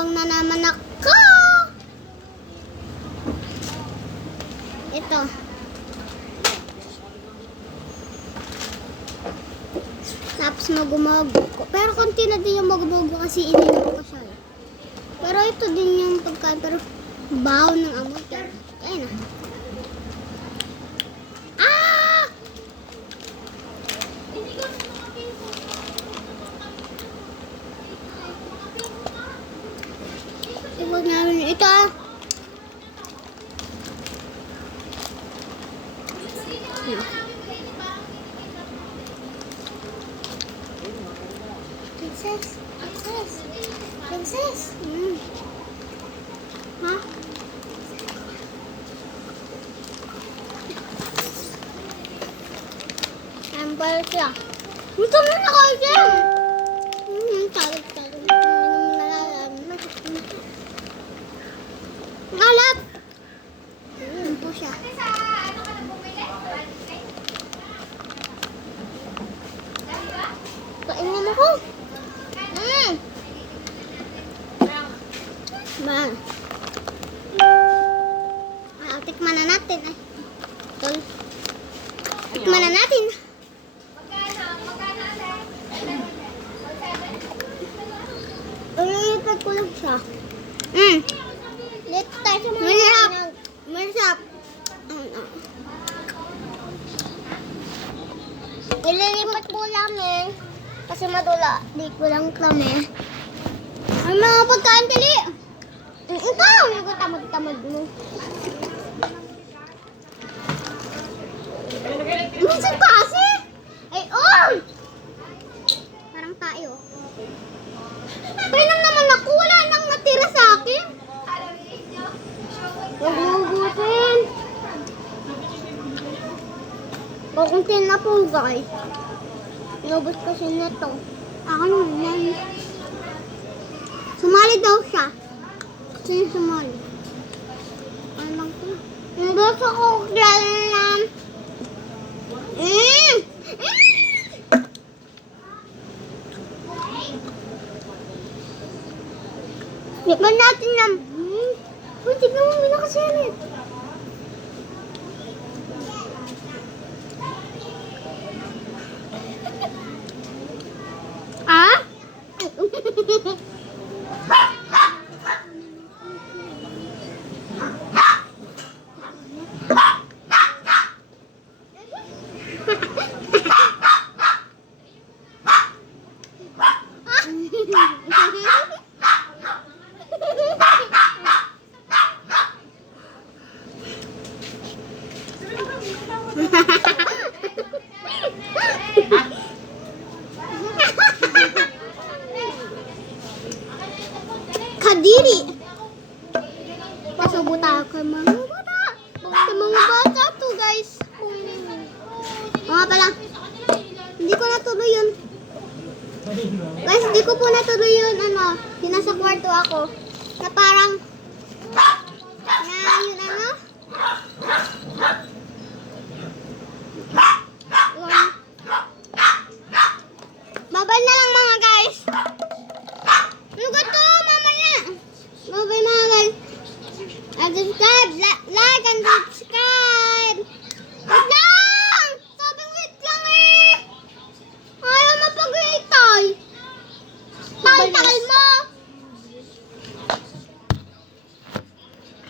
Nagtatambang na naman ako. Ito. Tapos magumago. Pero konti na din yung magumago kasi ininom ko siya eh. Pero ito din yung pagkain. Pero baho ng amoy. Pero ayun na. Ah! Huwag namin ito ah. Princess, princess, princess. Ha? Ampal siya. Ito mo na kayo dyan. Talag-talag. Ngalap! Yan po siya. Kainin mo ko. Ba? Tikman na natin. Ay. Tol. Tikman na natin. Ulipat ko lang siya. Dito tayo sa mga masarap. Masarap. Ililipat ko lang eh. Kasi madula. Di ko lang kami. Ay mga pagkain dali. Ikaw! Yung tamad-tamad mo. Minsan kasi. Ay, oh! Parang tayo. Painom naman ako. Wala nang natira sa akin. Huwag mo ubusin. Kukuntin na po guys. Inubos kasi nito. Ako naman. Sumali daw siya. Sino sumali? Ano ko? Inubos ako kailan. Tikman natin yan. Uy, tignan mo, may nakasalit. Ah? Kadiri. Pasubo tayo kay mga bata. Kay mga bata to guys. Mga pala. Hindi ko natuloy yun. Guys, hindi ko po natuloy yun. Ano, nasa kwarto ako. Na parang yun ano. Babay na lang mga guys. Lugat to, mamaya. Babay mga guys. Subscribe, like, and subscribe. Wait lang! Sabi wait lang eh. Ayaw mapag-wait tayo. Tagal mo.